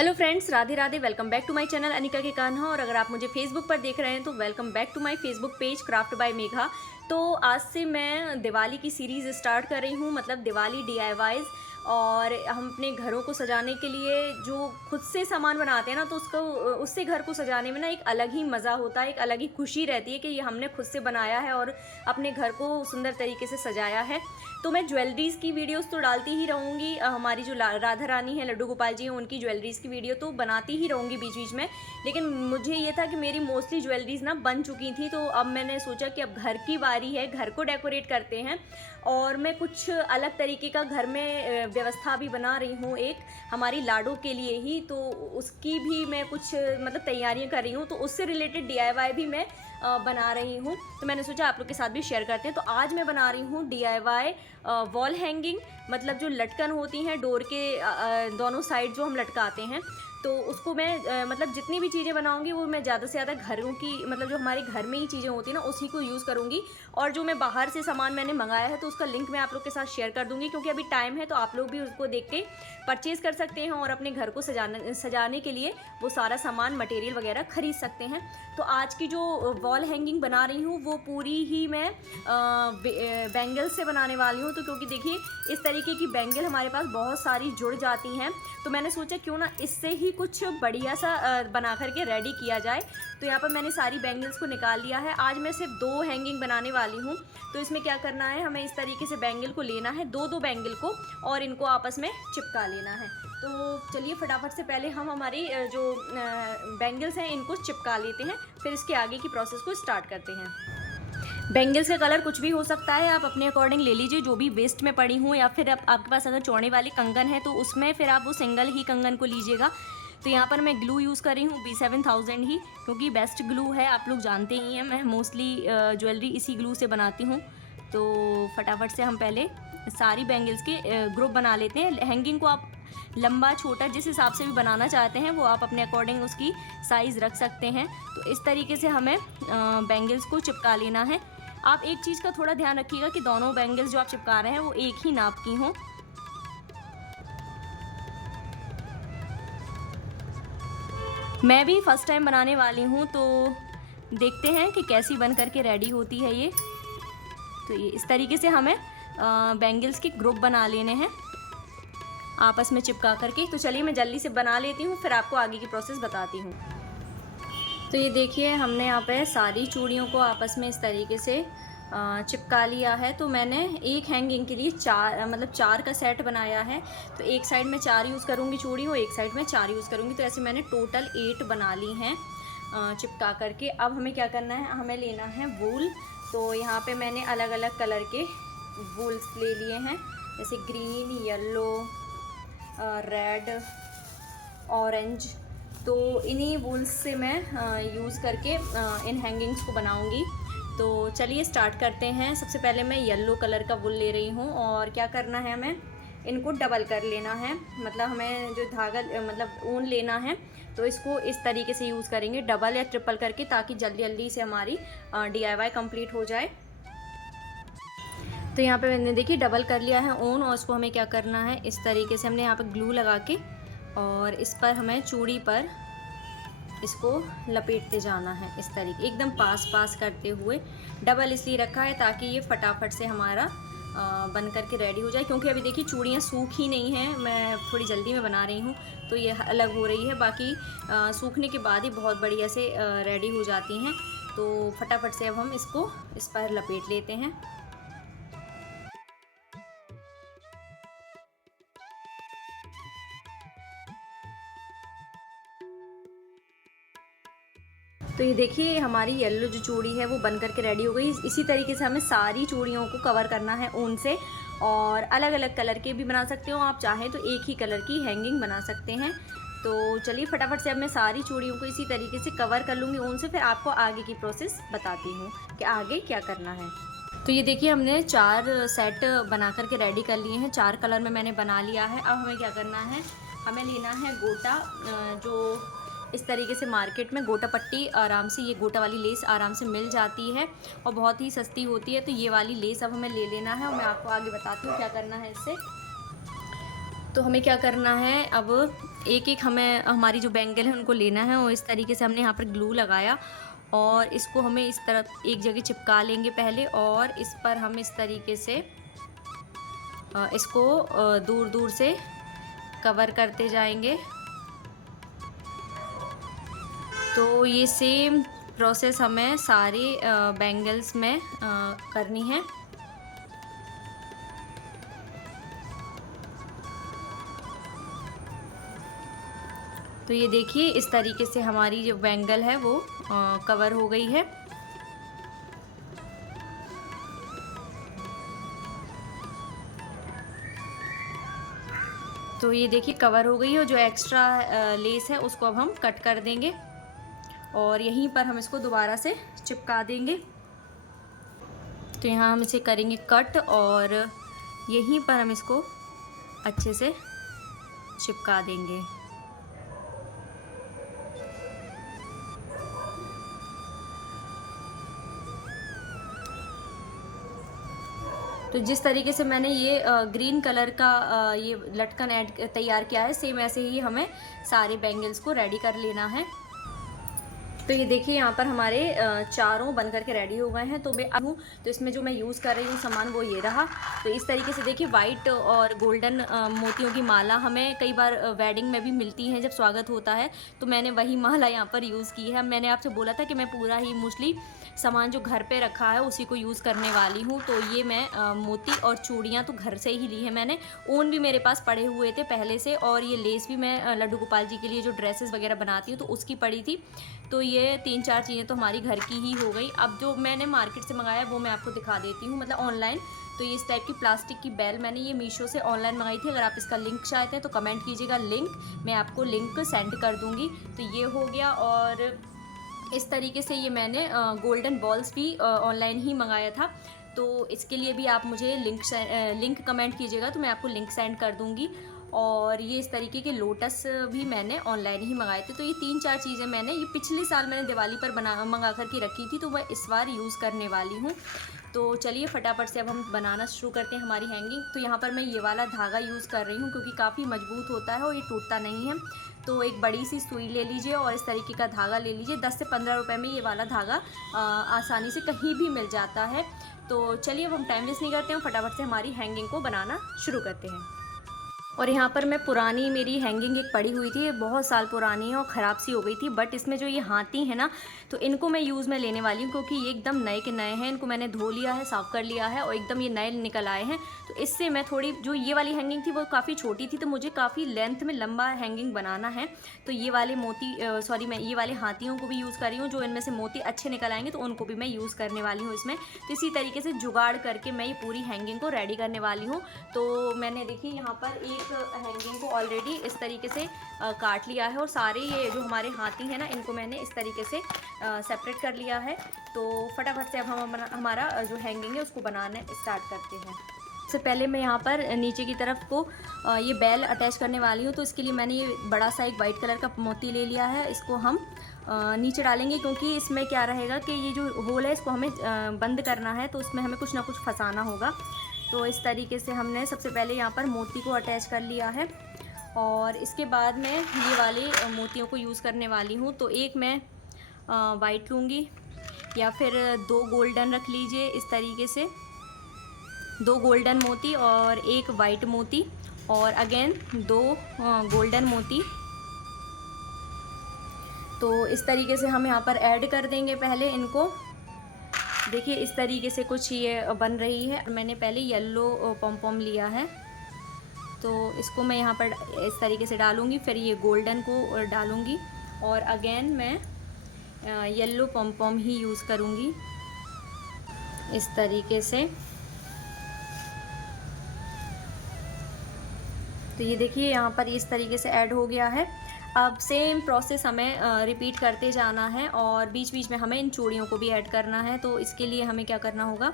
Hello friends, Radhe Radhe. Welcome back to my channel Anika के कान्हा। और अगर आप मुझे फेसबुक पर देख रहे हैं तो welcome back to my Facebook page craft by Megha. तो आज से मैं दिवाली की सीरीज़ स्टार्ट कर रही हूँ, मतलब दिवाली DIYs। और हम अपने घरों को सजाने के लिए जो खुद से सामान बनाते हैं ना, तो उससे घर को सजाने में ना एक अलग ही मज़ा होता है, एक अलग ही खुशी रहती है कि ये हमने खुद से बनाया है और अपने घर को सुंदर तरीके से सजाया है। तो मैं ज्वेलरीज़ की वीडियोस तो डालती ही रहूँगी। हमारी जो राधा रानी है, लड्डू गोपाल जी हैं, उनकी ज्वेलरीज़ की वीडियो तो बनाती ही रहूँगी बीच बीच में। लेकिन मुझे ये था कि मेरी मोस्टली ज्वेलरीज़ ना बन चुकी थी, तो अब मैंने सोचा कि अब घर की बारी है, घर को डेकोरेट करते हैं। और मैं कुछ अलग तरीके का घर में व्यवस्था भी बना रही हूँ, एक हमारी लाडो के लिए ही। तो उसकी भी मैं कुछ मतलब तैयारियाँ कर रही हूँ, तो उससे रिलेटेड DIY भी मैं बना रही हूँ। तो मैंने सोचा आप लोग के साथ भी शेयर करते हैं। तो आज मैं बना रही हूँ DIY वॉल हैंगिंग, मतलब जो लटकन होती हैं डोर के दोनों साइड जो हम लटकाते हैं। तो उसको मैं मतलब जितनी भी चीज़ें बनाऊंगी वो मैं ज़्यादा से ज़्यादा घरों की, मतलब जो हमारे घर में ही चीज़ें होती हैं ना, उसी को यूज़ करूँगी। और जो मैं बाहर से सामान मैंने मंगाया है तो उसका लिंक मैं आप लोग के साथ शेयर कर दूँगी, क्योंकि अभी टाइम है तो आप लोग भी उसको देख के परचेज़ कर सकते हैं और अपने घर को सजाने के लिए वो सारा सामान मटेरियल वगैरह ख़रीद सकते हैं। तो आज की जो वॉल हैंगिंग बना रही हूँ वो पूरी ही मैं बैंगल से बनाने वाली हूँ। तो क्योंकि देखिए इस तरीके की बैंगल हमारे पास बहुत सारी जुड़ जाती हैं, तो मैंने सोचा क्यों ना इससे ही कुछ बढ़िया सा बना करके रेडी किया जाए। तो यहाँ पर मैंने सारी बैंगल्स को निकाल लिया है। आज मैं सिर्फ 2 हैंगिंग बनाने वाली हूँ। तो इसमें क्या करना है, हमें इस तरीके से बैंगल को लेना है, 2-2 बैंगल को, और इनको आपस में चिपका लेना है। तो चलिए फटाफट से पहले हम हमारी जो बैंगल्स हैं इनको चिपका लेते हैं, फिर इसके आगे की प्रोसेस को स्टार्ट करते हैं। बैंगल्स का कलर कुछ भी हो सकता है, आप अपने अकॉर्डिंग ले लीजिए, जो भी वेस्ट में पड़ी हूँ, या फिर आपके पास अगर चौड़े वाली कंगन है तो उसमें फिर आप वो सिंगल ही कंगन को लीजिएगा। तो यहाँ पर मैं ग्लू यूज़ कर रही हूँ B7000 ही, क्योंकि बेस्ट ग्लू है, आप लोग जानते ही हैं। मैं मोस्टली ज्वेलरी इसी ग्लू से बनाती हूँ। तो फटाफट से हम पहले सारी बैंगल्स के ग्रुप बना लेते हैं। हैंगिंग को आप लंबा छोटा जिस हिसाब से भी बनाना चाहते हैं वो आप अपने अकॉर्डिंग उसकी साइज़ रख सकते हैं। तो इस तरीके से हमें बैंगल्स को चिपका लेना है। आप एक चीज़ का थोड़ा ध्यान रखिएगा कि दोनों बैंगल्स जो आप चिपका रहे हैं वो एक ही नाप की हों। मैं भी फर्स्ट टाइम बनाने वाली हूँ, तो देखते हैं कि कैसी बन करके रेडी होती है ये। तो ये इस तरीके से हमें बैंगल्स के ग्रुप बना लेने हैं आपस में चिपका करके। तो चलिए मैं जल्दी से बना लेती हूँ, फिर आपको आगे की प्रोसेस बताती हूँ। तो ये देखिए हमने यहाँ पे सारी चूड़ियों को आपस में इस तरीके से चिपका लिया है। तो मैंने एक हैंगिंग के लिए 4 का सेट बनाया है। तो एक साइड में 4 यूज़ करूँगी चूड़ी और एक साइड में 4 यूज़ करूँगी। तो ऐसे मैंने टोटल 8 बना ली हैं चिपका करके। अब हमें क्या करना है, हमें लेना है वूल। तो यहाँ पे मैंने अलग अलग कलर के वूल्स ले लिए हैं, जैसे ग्रीन, येलो, रेड, ऑरेंज। तो इन्हीं वूल्स से मैं यूज़ करके इन हैंगिंग्स को बनाऊंगी। तो चलिए स्टार्ट करते हैं। सबसे पहले मैं येलो कलर का वूल ले रही हूँ, और क्या करना है, हमें इनको डबल कर लेना है। मतलब हमें जो धागा मतलब ऊन लेना है, तो इसको इस तरीके से यूज़ करेंगे डबल या ट्रिपल करके, ताकि जल्दी जल्दी से हमारी DIY कंप्लीट हो जाए। तो यहाँ पे मैंने देखिए डबल कर लिया है ऊन, और उसको हमें क्या करना है, इस तरीके से हमने यहाँ पे ग्लू लगा के और इस पर हमें चूड़ी पर इसको लपेटते जाना है, इस तरीके एकदम पास करते हुए। डबल इसलिए रखा है ताकि ये फटाफट से हमारा बन करके रेडी हो जाए, क्योंकि अभी देखिए चूड़ियाँ सूख ही नहीं हैं, मैं थोड़ी जल्दी में बना रही हूँ तो ये अलग हो रही है। बाकी सूखने के बाद ही बहुत बढ़िया से रेडी हो जाती हैं। तो फटाफट से अब हम इसको इस पर लपेट लेते हैं। तो ये देखिए हमारी येलो जो चूड़ी है वो बन करके रेडी हो गई। इसी तरीके से हमें सारी चूड़ियों को कवर करना है ऊन से, और अलग अलग कलर के भी बना सकते हो आप, चाहें तो एक ही कलर की हैंगिंग बना सकते हैं। तो चलिए फटाफट से अब मैं सारी चूड़ियों को इसी तरीके से कवर कर लूँगी ऊन से, फिर आपको आगे की प्रोसेस बताती हूँ कि आगे क्या करना है। तो ये देखिए हमने 4 सेट बना करके रेडी कर लिए हैं, 4 कलर में मैंने बना लिया है। अब हमें क्या करना है, हमें लेना है गोटा। जो इस तरीके से मार्केट में गोटा पट्टी आराम से, ये गोटा वाली लेस आराम से मिल जाती है और बहुत ही सस्ती होती है। तो ये वाली लेस अब हमें ले लेना है, और मैं आपको आगे बताती हूँ क्या करना है इससे। तो हमें क्या करना है, अब एक एक हमें हमारी जो बैंगल है उनको लेना है और इस तरीके से हमने यहाँ पर ग्लू लगाया और इसको हमें इस तरफ एक जगह चिपका लेंगे पहले, और इस पर हम इस तरीके से इसको दूर दूर से कवर करते जाएंगे। तो ये सेम प्रोसेस हमें सारे बैंगल्स में करनी है। तो ये देखिए इस तरीके से हमारी जो बैंगल है वो कवर हो गई है। तो ये देखिए कवर हो गई है, और जो एक्स्ट्रा लेस है उसको अब हम कट कर देंगे और यहीं पर हम इसको दोबारा से चिपका देंगे। तो यहाँ हम इसे करेंगे कट और यहीं पर हम इसको अच्छे से चिपका देंगे। तो जिस तरीके से मैंने ये ग्रीन कलर का ये लटकन तैयार किया है, सेम ऐसे ही हमें सारे बैंगल्स को रेडी कर लेना है। तो ये देखिए यहाँ पर हमारे चारों बन करके रेडी हो गए हैं। तो मैं अब तो इसमें जो मैं यूज़ कर रही हूँ सामान वो ये रहा। तो इस तरीके से देखिए वाइट और गोल्डन मोतियों की माला हमें कई बार वेडिंग में भी मिलती है जब स्वागत होता है, तो मैंने वही माला यहाँ पर यूज़ की है। मैंने आपसे बोला था कि मैं पूरा ही मोस्टली सामान जो घर पे रखा है उसी को यूज़ करने वाली हूँ। तो ये मैं मोती और चूड़ियाँ तो घर से ही ली है मैंने। ऊन भी मेरे पास पड़े हुए थे पहले से, और ये लेस भी मैं लड्डू गोपाल जी के लिए जो ड्रेसेस वगैरह बनाती हूँ तो उसकी पड़ी थी। तो ये 3-4 चीज़ें तो हमारी घर की ही हो गई। अब जो मैंने मार्केट से मंगाया वो मैं आपको दिखा देती हूँ, मतलब ऑनलाइन। तो ये इस टाइप की प्लास्टिक की बेल मैंने ये मीशो से ऑनलाइन मंगाई थी। अगर आप इसका लिंक चाहते हैं तो कमेंट कीजिएगा, लिंक मैं आपको लिंक सेंड कर दूँगी। तो ये हो गया। और इस तरीके से ये मैंने गोल्डन बॉल्स भी ऑनलाइन ही मंगाया था। तो इसके लिए भी आप मुझे लिंक कमेंट कीजिएगा तो मैं आपको लिंक सेंड कर दूँगी। और ये इस तरीके के लोटस भी मैंने ऑनलाइन ही मंगाए थे। तो ये 3-4 चीज़ें मैंने ये पिछले साल मैंने दिवाली पर मंगा कर के रखी थी, तो मैं इस बार यूज़ करने वाली हूँ। तो चलिए फटाफट से अब हम बनाना शुरू करते हैं हमारी हैंगिंग। तो यहाँ पर मैं ये वाला धागा यूज़ कर रही हूँ क्योंकि काफ़ी मजबूत होता है और ये टूटता नहीं है। तो एक बड़ी सी सुई ले लीजिए और इस तरीके का धागा ले लीजिए। 10 से 15 रुपए में ये वाला धागा आसानी से कहीं भी मिल जाता है। तो चलिए अब हम टाइम वेस्ट नहीं करते हैं, फटाफट से हमारी हैंगिंग को बनाना शुरू करते हैं। और यहाँ पर मैं पुरानी मेरी हैंगिंग एक पड़ी हुई थी, ये बहुत साल पुरानी है और ख़राब सी हो गई थी। बट इसमें जो ये हाथी है ना, तो इनको मैं यूज़ में लेने वाली हूँ क्योंकि ये एकदम नए के नए हैं। इनको मैंने धो लिया है, साफ़ कर लिया है और एकदम ये नए निकल आए हैं। तो इससे मैं थोड़ी, जो ये वाली हैंगिंग थी वो काफ़ी छोटी थी, तो मुझे काफ़ी लेंथ में लंबा हैंगिंग बनाना है। तो ये वाले मैं ये वाले हाथियों को भी यूज़ कर रही हूँ। जो इनमें से मोती अच्छे निकल आएंगे तो उनको भी मैं यूज़ करने वाली हूँ इसमें। तो इसी तरीके से जुगाड़ करके मैं ये पूरी हैंगिंग को रेडी करने वाली हूँ। तो मैंने देखिए यहाँ पर एक हैंगिंग को ऑलरेडी इस तरीके से काट लिया है और सारे ये जो हमारे हाथी हैं ना, इनको मैंने इस तरीके से सेपरेट कर लिया है। तो फटाफट से अब हम हमारा जो हैंगिंग है उसको बनाना स्टार्ट करते हैं। सबसे पहले मैं यहाँ पर नीचे की तरफ को ये बेल अटैच करने वाली हूँ। तो इसके लिए मैंने ये बड़ा सा एक वाइट कलर का मोती ले लिया है। इसको हम नीचे डालेंगे क्योंकि इसमें क्या रहेगा कि ये जो होल है इसको हमें बंद करना है, तो उसमें हमें कुछ ना कुछ फंसाना होगा। तो इस तरीके से हमने सबसे पहले यहाँ पर मोती को अटैच कर लिया है और इसके बाद मैं ये वाले मोतियों को यूज़ करने वाली हूँ। तो एक मैं वाइट लूँगी या फिर 2 गोल्डन रख लीजिए इस तरीके से, 2 गोल्डन मोती और 1 वाइट मोती और अगेन 2 गोल्डन मोती। तो इस तरीके से हम यहाँ पर ऐड कर देंगे पहले इनको। देखिए इस तरीके से कुछ ये बन रही है। मैंने पहले येलो पॉम लिया है, तो इसको मैं यहाँ पर इस तरीके से डालूँगी, फिर ये गोल्डन को डालूँगी और अगेन मैं येलो पॉम ही यूज़ करूँगी इस तरीके से। तो ये देखिए यहाँ पर इस तरीके से ऐड हो गया है। अब सेम प्रोसेस हमें रिपीट करते जाना है और बीच बीच में हमें इन चूड़ियों को भी ऐड करना है। तो इसके लिए हमें क्या करना होगा,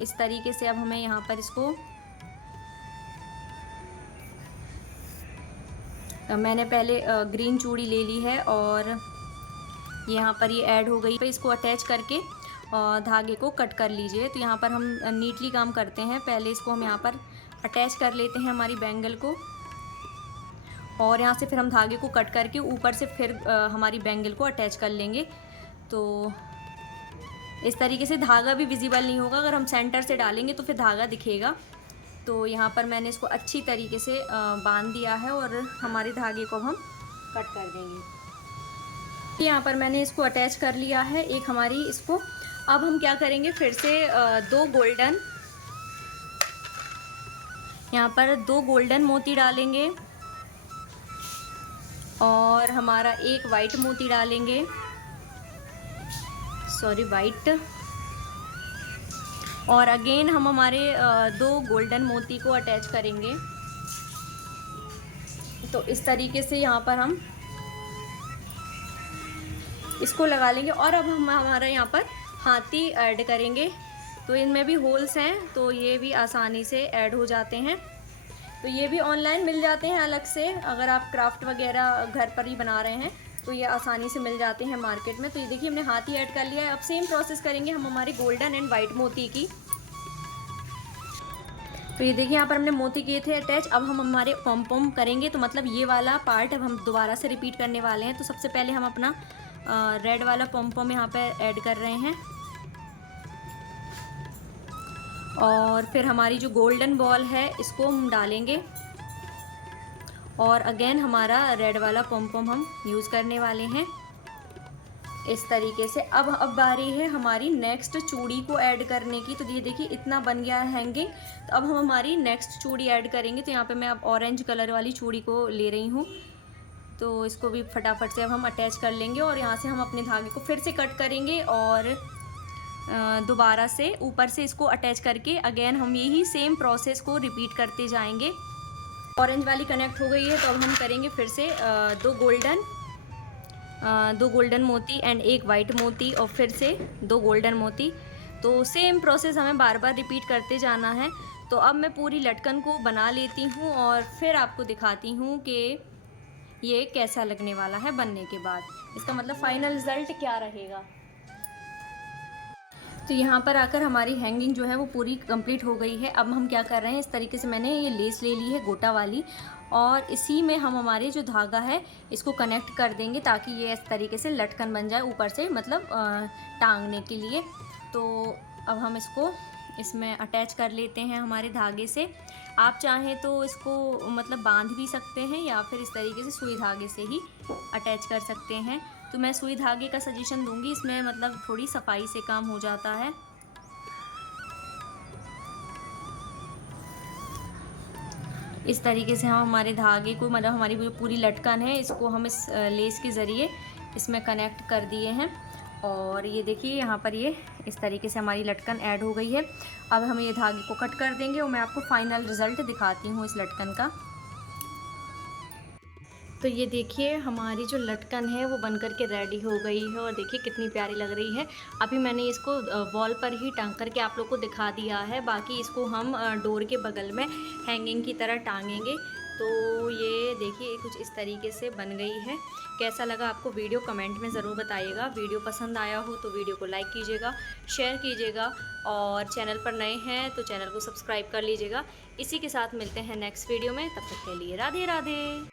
इस तरीके से अब हमें यहाँ पर इसको मैंने पहले ग्रीन चूड़ी ले ली है और यहाँ पर ये ऐड हो गई। तो इसको अटैच करके धागे को कट कर लीजिए। तो यहाँ पर हम नीटली काम करते हैं। पहले इसको हम यहाँ पर अटैच कर लेते हैं हमारी बैंगल को। और यहाँ से फिर हम धागे को कट करके ऊपर से फिर हमारी बैंगल को अटैच कर लेंगे। तो इस तरीके से धागा भी विजिबल नहीं होगा, अगर हम सेंटर से डालेंगे तो फिर धागा दिखेगा। तो यहाँ पर मैंने इसको अच्छी तरीके से बांध दिया है और हमारे धागे को हम कट कर देंगे। यहाँ पर मैंने इसको अटैच कर लिया है एक हमारी इसको। अब हम क्या करेंगे, फिर से यहाँ पर दो गोल्डन मोती डालेंगे और हमारा एक वाइट मोती डालेंगे, सॉरी वाइट, और अगेन हम हमारे दो गोल्डन मोती को अटैच करेंगे। तो इस तरीके से यहाँ पर हम इसको लगा लेंगे। और अब हम हमारा यहाँ पर हाथी ऐड करेंगे। तो इनमें भी होल्स हैं, तो ये भी आसानी से ऐड हो जाते हैं। तो ये भी ऑनलाइन मिल जाते हैं अलग से, अगर आप क्राफ्ट वगैरह घर पर ही बना रहे हैं तो ये आसानी से मिल जाते हैं मार्केट में। तो ये देखिए हमने हाथी ऐड कर लिया है। अब सेम प्रोसेस करेंगे हम हमारे गोल्डन एंड वाइट मोती की। तो ये देखिए यहाँ पर हमने मोती किए थे अटैच। अब हम हमारे पॉम पॉम करेंगे, तो मतलब ये वाला पार्ट अब हम दोबारा से रिपीट करने वाले हैं। तो सबसे पहले हम अपना रेड वाला पॉम पॉम यहाँ पे ऐड कर रहे हैं और फिर हमारी जो गोल्डन बॉल है इसको हम डालेंगे और अगेन हमारा रेड वाला पॉम पॉम हम यूज़ करने वाले हैं इस तरीके से। अब बारी है हमारी नेक्स्ट चूड़ी को ऐड करने की। तो ये देखिए इतना बन गया है हैंगिंग। तो अब हम हमारी नेक्स्ट चूड़ी ऐड करेंगे। तो यहाँ पे मैं अब ऑरेंज कलर वाली चूड़ी को ले रही हूँ। तो इसको भी फटाफट से अब हम अटैच कर लेंगे और यहाँ से हम अपने धागे को फिर से कट करेंगे और दोबारा से ऊपर से इसको अटैच करके अगेन हम यही सेम प्रोसेस को रिपीट करते जाएंगे। ऑरेंज वाली कनेक्ट हो गई है, तो अब हम करेंगे फिर से दो गोल्डन मोती एंड एक वाइट मोती और फिर से दो गोल्डन मोती। तो सेम प्रोसेस हमें बार बार रिपीट करते जाना है। तो अब मैं पूरी लटकन को बना लेती हूँ और फिर आपको दिखाती हूँ कि ये कैसा लगने वाला है बनने के बाद, इसका मतलब फाइनल रिज़ल्ट क्या रहेगा। तो यहाँ पर आकर हमारी हैंगिंग जो है वो पूरी कंप्लीट हो गई है। अब हम क्या कर रहे हैं, इस तरीके से मैंने ये लेस ले ली है गोटा वाली और इसी में हम हमारे जो धागा है इसको कनेक्ट कर देंगे ताकि ये इस तरीके से लटकन बन जाए ऊपर से, मतलब टांगने के लिए। तो अब हम इसको इसमें अटैच कर लेते हैं हमारे धागे से। आप चाहें तो इसको मतलब बांध भी सकते हैं या फिर इस तरीके से सुई धागे से ही अटैच कर सकते हैं। तो मैं सुई धागे का सजेशन दूंगी, इसमें मतलब थोड़ी सफाई से काम हो जाता है। इस तरीके से हम हमारे धागे को, मतलब हमारी जो पूरी लटकन है इसको हम इस लेस के ज़रिए इसमें कनेक्ट कर दिए हैं। और ये देखिए यहाँ पर ये इस तरीके से हमारी लटकन ऐड हो गई है। अब हम ये धागे को कट कर देंगे और मैं आपको फाइनल रिज़ल्ट दिखाती हूँ इस लटकन का। तो ये देखिए हमारी जो लटकन है वो बनकर के रेडी हो गई है और देखिए कितनी प्यारी लग रही है। अभी मैंने इसको वॉल पर ही टांग करके आप लोग को दिखा दिया है, बाकी इसको हम डोर के बगल में हैंगिंग की तरह टांगेंगे। तो ये देखिए कुछ इस तरीके से बन गई है। कैसा लगा आपको वीडियो कमेंट में ज़रूर बताइएगा। वीडियो पसंद आया हो तो वीडियो को लाइक कीजिएगा, शेयर कीजिएगा और चैनल पर नए हैं तो चैनल को सब्सक्राइब कर लीजिएगा। इसी के साथ मिलते हैं नेक्स्ट वीडियो में, तब तक के लिए राधे राधे।